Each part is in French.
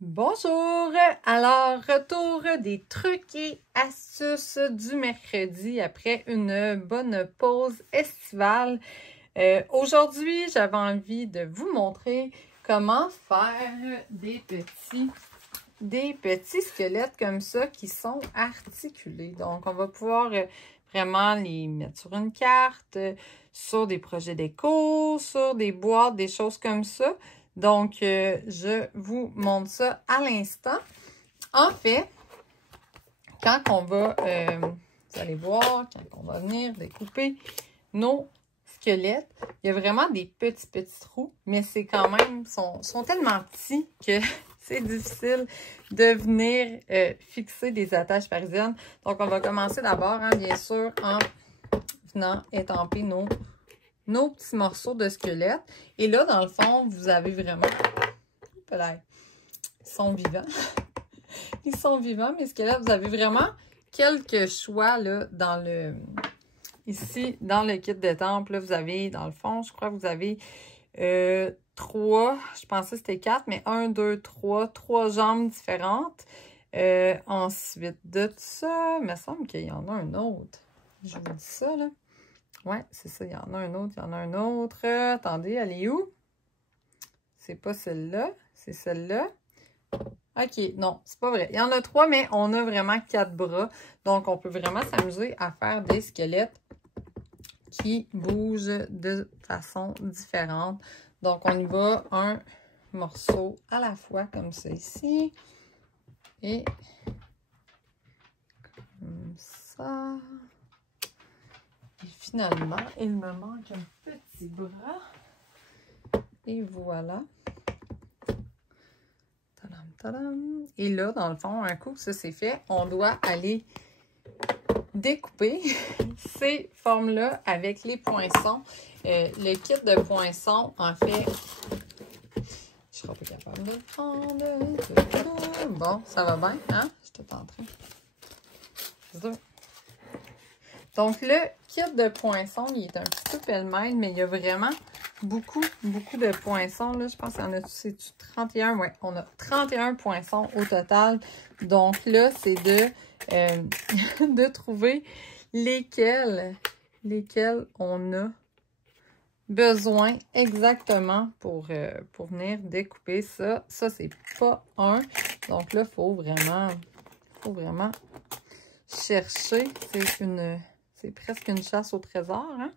Bonjour! Alors, retour des trucs et astuces du mercredi après une bonne pause estivale. Aujourd'hui, j'avais envie de vous montrer comment faire des petits squelettes comme ça qui sont articulés. Donc, on va pouvoir vraiment les mettre sur une carte, sur des projets déco, sur des boîtes, des choses comme ça. Donc, je vous montre ça à l'instant. En fait, quand on va, vous allez voir, quand on va venir découper nos squelettes, il y a vraiment des petits trous, mais c'est quand même, sont tellement petits que c'est difficile de venir fixer des attaches parisiennes. Donc, on va commencer d'abord, hein, bien sûr, en venant étamper nos petits morceaux de squelette. Et là, dans le fond, vous avez vraiment... Ils sont vivants. Ils sont vivants, mes squelettes. Vous avez vraiment quelques choix là, dans le... Ici, dans le kit de temple, là, vous avez, dans le fond, je crois que vous avez 3, je pensais que c'était 4, mais 1, 2, 3 jambes différentes. Ensuite de ça, il me semble qu'il y en a un autre. Je vous dis ça, là. Ouais, c'est ça, il y en a un autre, il y en a un autre. Attendez, elle est où? C'est pas celle-là, c'est celle-là. OK, non, c'est pas vrai. Il y en a 3, mais on a vraiment 4 bras. Donc, on peut vraiment s'amuser à faire des squelettes qui bougent de façon différente. Donc, on y va un morceau à la fois, comme ça ici. Et comme ça. Et finalement, il me manque un petit bras. Et voilà. Tadam, tadam. Et là, dans le fond, un coup que ça c'est fait, on doit aller découper ces formes-là avec les poinçons. Le kit de poinçons, en fait, je serai pas capable de le prendre. Bon, ça va bien, hein? Je suis tout en train. Donc, le kit de poinçons, il est un petit peu pêle-mêle, mais il y a vraiment beaucoup de poinçons. Là, je pense qu'il y en a, c'est 31, ouais, on a 31 poinçons au total. Donc là, c'est de, de trouver lesquels on a besoin exactement pour venir découper ça. Ça, c'est pas un. Donc là, il faut vraiment chercher. C'est presque une chasse au trésor, hein?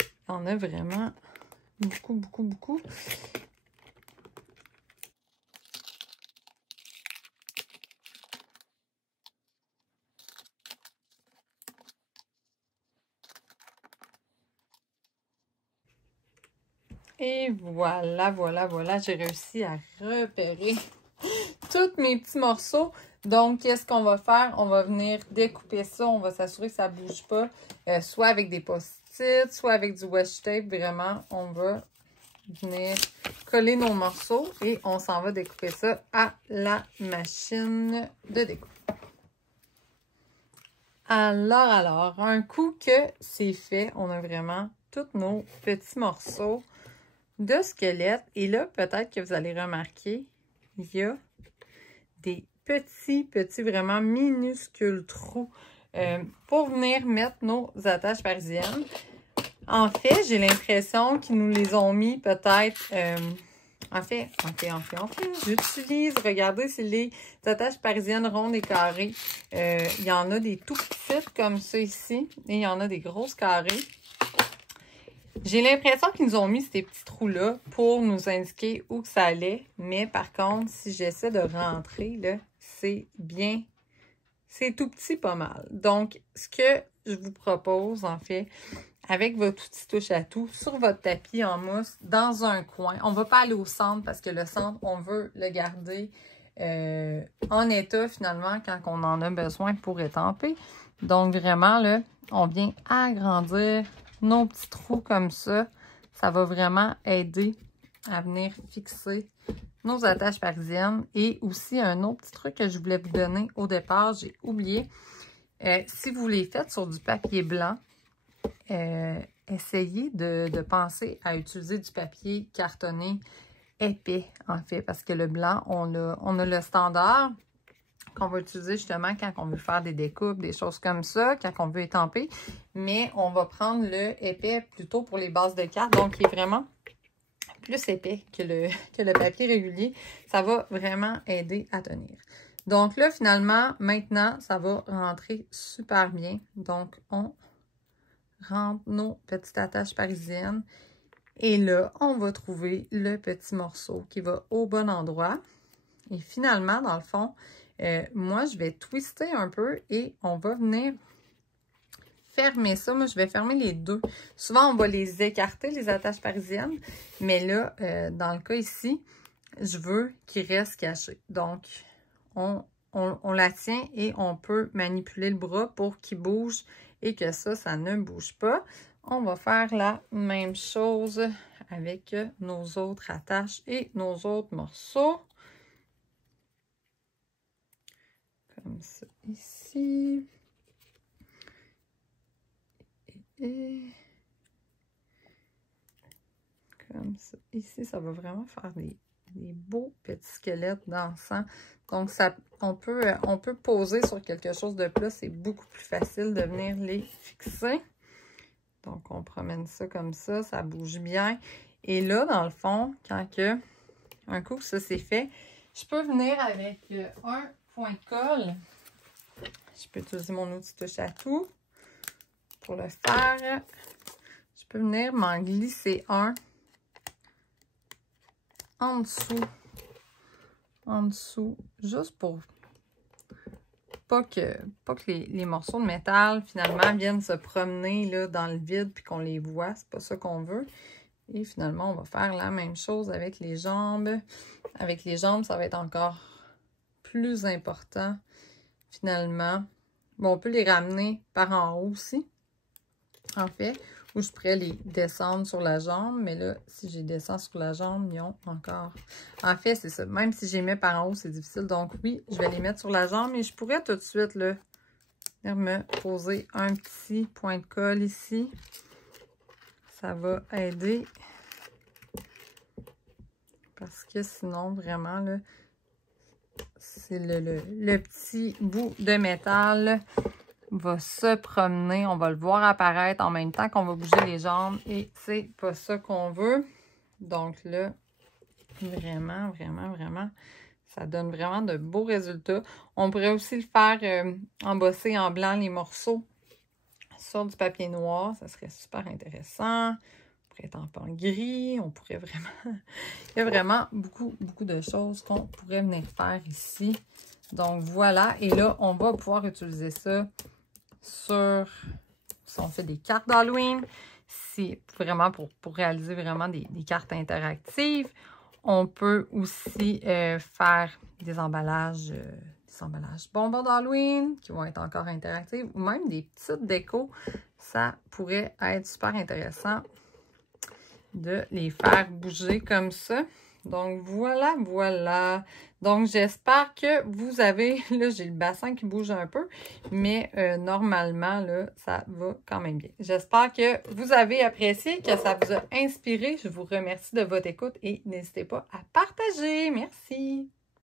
Il y en a vraiment beaucoup. Et voilà, j'ai réussi à repérer tous mes petits morceaux. Donc, qu'est-ce qu'on va faire? On va venir découper ça. On va s'assurer que ça ne bouge pas, soit avec des post-it, soit avec du washi tape. Vraiment, on va venir coller nos morceaux et on s'en va découper ça à la machine de découpe. Alors, un coup que c'est fait, on a vraiment tous nos petits morceaux de squelette. Et là, peut-être que vous allez remarquer, il y a des petits vraiment minuscules trous pour venir mettre nos attaches parisiennes. En fait, j'ai l'impression qu'ils nous les ont mis peut-être... En fait, j'utilise, regardez, c'est les attaches parisiennes rondes et carrées. Il y en a des tout petites comme ça ici et il y en a des grosses carrées. J'ai l'impression qu'ils nous ont mis ces petits trous-là pour nous indiquer où que ça allait. Mais par contre, si j'essaie de rentrer, là, c'est bien, c'est tout petit pas mal. Donc, ce que je vous propose, en fait, avec votre outil touche à tout, sur votre tapis en mousse, dans un coin. On ne va pas aller au centre parce que le centre, on veut le garder en état finalement quand on en a besoin pour étamper. Donc vraiment, là, on vient agrandir nos petits trous comme ça. Ça va vraiment aider à venir fixer nos attaches parisiennes. Et aussi, un autre petit truc que je voulais vous donner au départ, j'ai oublié. Si vous les faites sur du papier blanc, essayez de penser à utiliser du papier cartonné épais, en fait, parce que le blanc, on a le standard qu'on va utiliser justement quand on veut faire des découpes, des choses comme ça, quand on veut étamper. Mais on va prendre le épais plutôt pour les bases de cartes, donc qui est vraiment plus épais que le papier régulier. Ça va vraiment aider à tenir. Donc là, finalement, maintenant, ça va rentrer super bien. Donc, on rentre nos petites attaches parisiennes. Et là, on va trouver le petit morceau qui va au bon endroit. Et finalement, dans le fond, moi, je vais twister un peu et on va venir fermer ça. Moi, je vais fermer les deux. Souvent, on va les écarter, les attaches parisiennes. Mais là, dans le cas ici, je veux qu'il reste caché. Donc, on la tient et on peut manipuler le bras pour qu'il bouge et que ça ne bouge pas. On va faire la même chose avec nos autres attaches et nos autres morceaux. Comme ça ici. Et comme ça ici, ça va vraiment faire des beaux petits squelettes dansants. Donc, on peut poser sur quelque chose de plat. C'est beaucoup plus facile de venir les fixer. Donc, on promène ça comme ça bouge bien. Et là, dans le fond, un coup que ça c'est fait, je peux venir avec un point de colle. Je peux utiliser mon outil touche à tout pour le faire. Je peux venir m'en glisser un en dessous, juste pour pas que les morceaux de métal, finalement, viennent se promener là, dans le vide puis qu'on les voit. C'est pas ça qu'on veut. Et finalement, on va faire la même chose avec les jambes. Avec les jambes, ça va être encore plus important, finalement. Bon, on peut les ramener par en haut aussi, en fait, ou je pourrais les descendre sur la jambe. Mais là, si je les descends sur la jambe, ils ont encore... En fait, c'est ça. Même si je les mets par en haut, c'est difficile. Donc oui, je vais les mettre sur la jambe. Et je pourrais tout de suite, là, venir me poser un petit point de colle ici. Ça va aider. Parce que sinon, vraiment, là, c'est le petit bout de métal va se promener. On va le voir apparaître en même temps qu'on va bouger les jambes. Et c'est pas ça qu'on veut. Donc là, vraiment, vraiment, vraiment, ça donne vraiment de beaux résultats. On pourrait aussi le faire embosser en blanc les morceaux sur du papier noir. Ça serait super intéressant. Étampes en gris, on pourrait vraiment... Il y a vraiment beaucoup de choses qu'on pourrait venir faire ici. Donc, voilà. Et là, on va pouvoir utiliser ça sur... Si on fait des cartes d'Halloween, c'est vraiment pour réaliser vraiment des cartes interactives. On peut aussi faire des emballages bonbons d'Halloween qui vont être encore interactifs ou même des petites décos. Ça pourrait être super intéressant de les faire bouger comme ça. Donc, voilà. Donc, j'espère que vous avez... Là, j'ai le bassin qui bouge un peu, mais normalement, là, ça va quand même bien. J'espère que vous avez apprécié, que ça vous a inspiré. Je vous remercie de votre écoute et n'hésitez pas à partager. Merci!